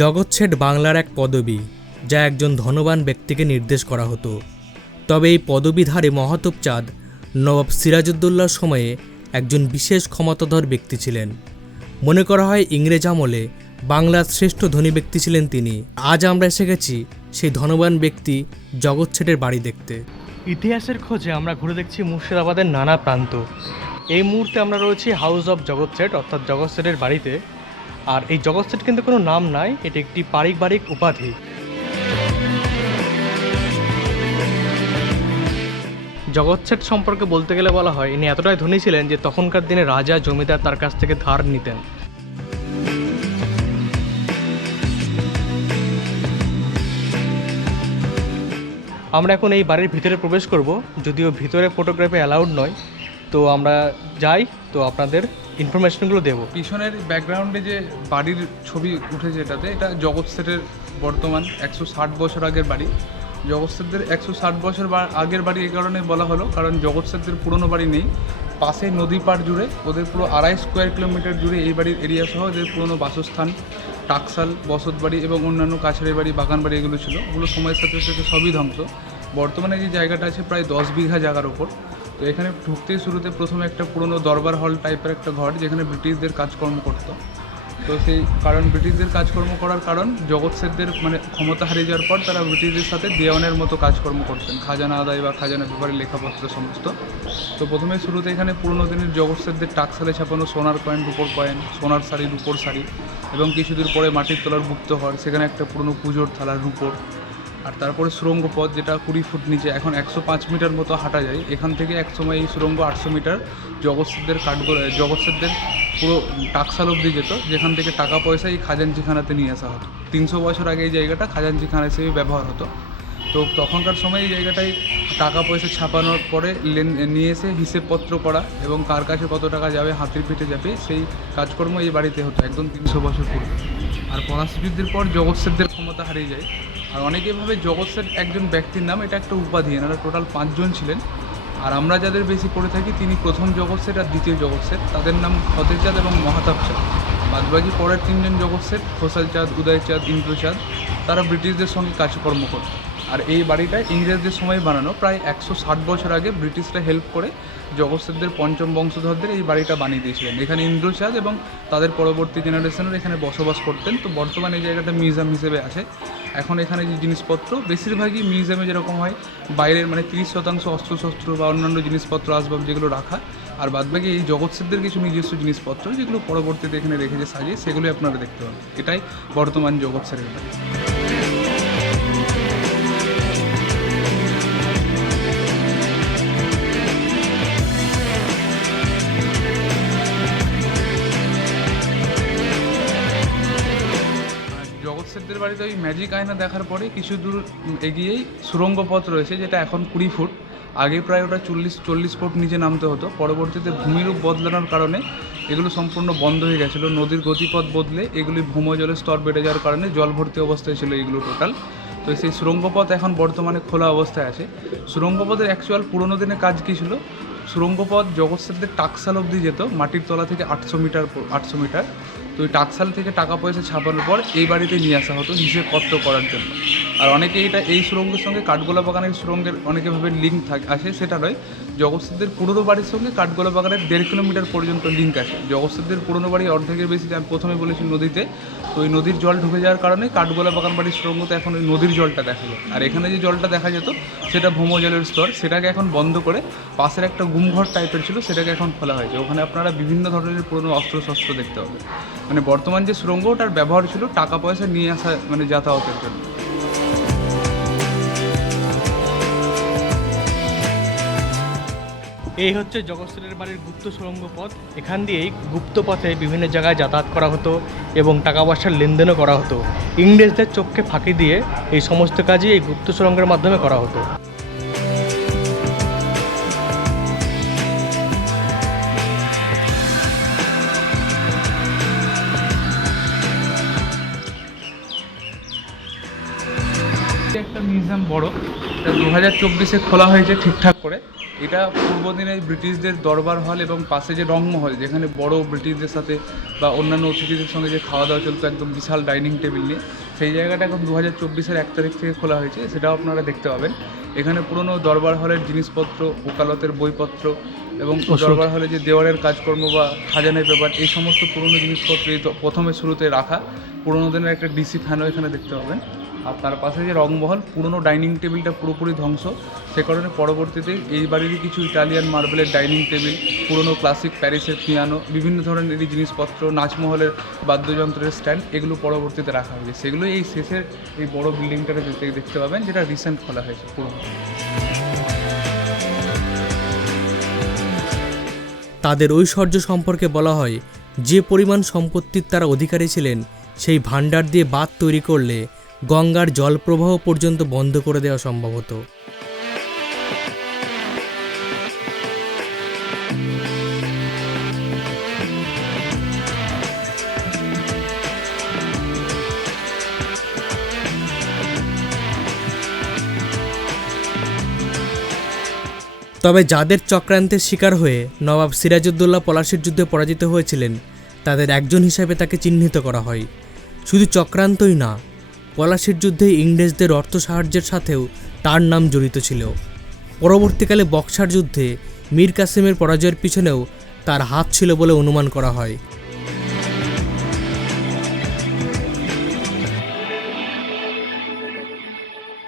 জগৎছেট বাংলার এক পদবি, যা একজন ধনবান ব্যক্তিকে নির্দেশ করা হতো। তবে এই পদবিধারী মহাতব চাঁদ নবাব সিরাজউদ্দৌলার সময়ে একজন বিশেষ ক্ষমতাধর ব্যক্তি ছিলেন। মনে করা হয় ইংরেজ আমলে বাংলার শ্রেষ্ঠ ধনী ব্যক্তি ছিলেন তিনি। আজ আমরা এসে গেছি সেই ধনবান ব্যক্তি জগৎছেটের বাড়ি দেখতে। ইতিহাসের খোঁজে আমরা ঘুরে দেখছি মুর্শিদাবাদের নানা প্রান্ত। এই মুহূর্তে আমরা রয়েছি হাউস অফ জগৎ অর্থাৎ জগৎ সেটের বাড়িতে। আর এই জগৎ সেট কিন্তু কোনো নাম নাই, এটি একটি পারিবারিক উপাধি। জগৎ সেট সম্পর্কে বলতে গেলে বলা হয়, ইনি এতটাই ধনী ছিলেন যে তখনকার দিনে রাজা জমিদার তার কাছ থেকে ধার নিতেন। আমরা এখন এই বাড়ির ভিতরে প্রবেশ করব, যদিও ভিতরে ফটোগ্রাফি অ্যালাউড নয়। তো আমরা যাই। তো আপনাদের ইনফরমেশনগুলো দেবো। পিছনের ব্যাকগ্রাউন্ডে যে বাড়ির ছবি উঠেছে এটাতে, এটা জগৎ সেটের বর্তমান একশো ষাট বছর আগের বাড়ি। জগৎ সেটদের একশো ষাট বছর আগের বাড়ি এই কারণে বলা হলো, কারণ জগৎ সেটদের পুরনো বাড়ি নেই। পাশে নদী পাড় জুড়ে, ওদের পুরো আড়াই স্কোয়ার কিলোমিটার জুড়ে এই বাড়ির এরিয়া সহ এদের পুরনো বাসস্থান টাকসাল বসত বাড়ি এবং অন্যান্য কাছাড়ের বাড়ি, বাগান বাড়ি এগুলো ছিল। ওগুলো সময়ের সাথে সাথে সবই ধ্বংস। বর্তমানে যে জায়গাটা আছে প্রায় দশ বিঘা জায়গার ওপর তো এখানে ঢুকতেই শুরুতে প্রথমে একটা পুরনো দরবার হল টাইপের একটা ঘর, যেখানে ব্রিটিশদের কাজকর্ম করতো। তো সেই কারণ ব্রিটিশদের কাজকর্ম করার কারণ জগৎ সেটদের মানে ক্ষমতা হারিয়ে যাওয়ার পর তারা ব্রিটিশদের সাথে দেওয়ানের মতো কাজকর্ম করতেন। খাজানা আদায় বা খাজানা ব্যাপারে লেখাপত্র সমস্ত। তো প্রথমে শুরুতে এখানে পুরনো দিনের জগৎ সেটদের টাকসালে ছাপানো সোনার কয়েন রূপোর কয়েন সোনার শাড়ি, রূপোর শাড়ি এবং কিছুদিন পরে মাটির তলার গুপ্ত হয় সেখানে একটা পুরনো পুজোর থালার রূপোর। আর তারপরে সুরঙ্গ পথ যেটা কুড়ি ফুট নিচে, এখন একশো পাঁচ মিটার মতো হাঁটা যায়। এখান থেকে একসময় এই সুরঙ্গ আটশো মিটার, জগৎসিদ্ধের কাঠগড় জগৎসিদ্ধের পুরো টাকসাল অব্দি যেত, যেখান থেকে টাকা পয়সা এই খাজানচিখানাতে নিয়ে আসা হতো। তিনশো বছর আগে এই জায়গাটা খাজানচিখানা হিসেবে ব্যবহার হতো। তো তখনকার সময় এই জায়গাটায় টাকা পয়সা ছাপানোর পরে লেন, নিয়ে এসে হিসেবপত্র করা এবং কার কাছে কত টাকা যাবে, হাতির পিঠে যাবে, সেই কাজকর্ম এই বাড়িতে হতো, একদম তিনশো বছর পূর্বে। আর পলাশি যুদ্ধের পর জগৎ সেটদের ক্ষমতা হারিয়ে যায়। আর অনেকে ভাবে জগৎ সেট একজন ব্যক্তির নাম, এটা একটা উপাধি, এনারা টোটাল পাঁচজন ছিলেন। আর আমরা যাদের বেশি পড়ে থাকি, তিনি প্রথম জগৎ সেট আর দ্বিতীয় জগৎ সেট তাদের নাম ফতেহ চাঁদ এবং মহাতাব চাঁদ বাদবাকি পরের তিনজন জগৎ সেট খোসাল চাঁদ উদয় চাঁদ ইন্দ্র চাঁদ তারা ব্রিটিশদের সঙ্গে কাজকর্ম করত। আর এই বাড়িটা ইংরেজদের সময় বানানো প্রায় একশো ষাট বছর আগে ব্রিটিশরা হেল্প করে জগৎসেদের পঞ্চম বংশধরদের এই বাড়িটা বানিয়ে দিয়েছিলেন। এখানে ইন্দ্রচাঁদ এবং তাদের পরবর্তী জেনারেশনের এখানে বসবাস করতেন। তো বর্তমানে এই জায়গাটা মিউজিয়াম হিসেবে আছে। এখন এখানে যে জিনিসপত্র, বেশিরভাগই মিউজিয়ামে যেরকম হয়, বাইরের মানে তিরিশ শতাংশ অস্ত্রশস্ত্র বা অন্যান্য জিনিসপত্র আসবাব যেগুলো রাখা আর বাদবাকি এই জগৎসিদ্ধের কিছু নিজস্ব জিনিসপত্র যেগুলো পরবর্তীতে এখানে রেখেছে সাজিয়ে, সেগুলোই আপনারা দেখতে পাবেন। এটাই বর্তমান জগৎ সেটদের বাড়িতে ওই ম্যাজিক আয়না দেখার পরে কিছু দূর এগিয়েই সুরঙ্গ পথ রয়েছে, যেটা এখন কুড়ি ফুট। আগে প্রায় ওটা চল্লিশ চল্লিশ ফুট নিচে নামতে হতো। পরবর্তীতে ভূমিরূপ বদলানোর কারণে এগুলো সম্পূর্ণ বন্ধ হয়ে গেছিল। নদীর গতিপথ বদলে এগুলি ভূমজলের স্তর বেড়ে যাওয়ার কারণে জল ভর্তি অবস্থায় ছিল এগুলো টোটাল তো সেই সুরঙ্গ পথ এখন বর্তমানে খোলা অবস্থায় আছে। সুরঙ্গ পথের অ্যাকচুয়াল পুরোনো দিনে কাজ কী ছিল? সুরঙ্গ পথ জগৎসাথে টাকসাল অবধি যেত, মাটির তলা থেকে আটশো মিটার আটশো মিটার। তো ওই টাকসাল থেকে টাকা পয়সা ছাপানোর পর এই বাড়িতে নিয়ে আসা হতো হিসেব হিসেবপত্র করার জন্য। আর অনেকে এটা এই সুরঙ্গের সঙ্গে কাঠগোলা বাগানের সুরঙ্গের অনেকেভাবে লিঙ্ক থাকে, আছে, সেটা নয়। জগৎসিদ্ধের পুরনো বাড়ির সঙ্গে কাঠগোলা বাগানের দেড় কিলোমিটার পর্যন্ত লিঙ্ক আছে। জগৎসিদ্ধের পুরনো বাড়ি অর্ধেকের বেশি আমি প্রথমে বলেছি নদীতে। তো ওই নদীর জল ঢুকে যাওয়ার কারণে কাঠগোলা বাগান বাড়ির সুরঙ্গতে এখন ওই নদীর জলটা দেখা যায়। আর এখানে যে জলটা দেখা যেত, সেটা ভৌমজলের স্তর। সেটাকে এখন বন্ধ করে পাশের একটা গুমঘর টাইপের ছিল, সেটাকে এখন খোলা হয়েছে। ওখানে আপনারা বিভিন্ন ধরনের পুরনো অস্ত্র শস্ত্র দেখতে পাবেন। মানে বর্তমান যে সুরঙ্গ, ওটার ব্যবহার ছিল টাকা পয়সা নিয়ে আসা মানে যাতায়াতের জন্য। এই হচ্ছে জগৎসেনের বাড়ির গুপ্ত সুরঙ্গ পথ এখান দিয়েই গুপ্ত পথে বিভিন্ন জায়গায় যাতায়াত করা হতো এবং টাকা পয়সার লেনদেনও করা হতো। ইংরেজদের চোখকে ফাঁকি দিয়ে এই সমস্ত কাজই এই গুপ্ত সুরঙ্গের মাধ্যমে করা হতো। একটা মিউজিয়াম বড় দু হাজার চব্বিশে খোলা হয়েছে ঠিকঠাক করে। এটা পূর্ব পূর্বদিনে ব্রিটিশদের দরবার হল এবং পাশে যে রংমহল, যেখানে বড় ব্রিটিশদের সাথে বা অন্যান্য অতিথিদের সঙ্গে যে খাওয়া দাওয়া চলতো, একদম বিশাল ডাইনিং টেবিল নিয়ে, সেই জায়গাটা এখন দু হাজার চব্বিশের এক তারিখ থেকে খোলা হয়েছে, সেটাও আপনারা দেখতে পাবেন। এখানে পুরনো দরবার হলের জিনিসপত্র ওকালতের বইপত্র এবং দরবার হলে যে দেওয়ারের কাজকর্ম বা খাজানের পেপার এই সমস্ত পুরনো জিনিসপত্র এই তো প্রথমে শুরুতে রাখা। পুরোনো দিনের একটা ডিসি ফ্যানও এখানে দেখতে পাবেন। আর তার পাশে যে রংমহল পুরনো ডাইনিং টেবিলটা পুরোপুরি ধ্বংস। সে কারণে পরবর্তীতে এই বাড়িরই কিছু ইটালিয়ান মার্বেলের ডাইনিং টেবিল পুরনো ক্লাসিক প্যারিসের পিয়ানো বিভিন্ন ধরনের এই জিনিসপত্র নাচমহলের বাদ্যযন্ত্রের স্ট্যান্ড এগুলো পরবর্তীতে রাখা হয়েছে। সেগুলো এই শেষের এই বড় বিল্ডিংটাতে দেখতে পাবেন যেটা রিসেন্ট খোলা হয়েছে পুরনো। তাদের ঐশ্বর্য সম্পর্কে বলা হয়, যে পরিমাণ সম্পত্তির তারা অধিকারী ছিলেন, সেই ভাণ্ডার দিয়ে বাঁধ তৈরি করলে গঙ্গার জলপ্রবাহ পর্যন্ত বন্ধ করে দেওয়া সম্ভব হতো। তবে যাদের চক্রান্তের শিকার হয়ে নবাব সিরাজউদ্দৌলা পলাশির যুদ্ধে পরাজিত হয়েছিলেন, তাদের একজন হিসাবে তাকে চিহ্নিত করা হয়। শুধু চক্রান্তই না, পলাশির যুদ্ধে ইংরেজদের অর্থ সাহায্যের সাথেও তার নাম জড়িত ছিল। পরবর্তীকালে বক্সার যুদ্ধে মীর কাসিমের পরাজয়ের পিছনেও তার হাত ছিল বলে অনুমান করা হয়।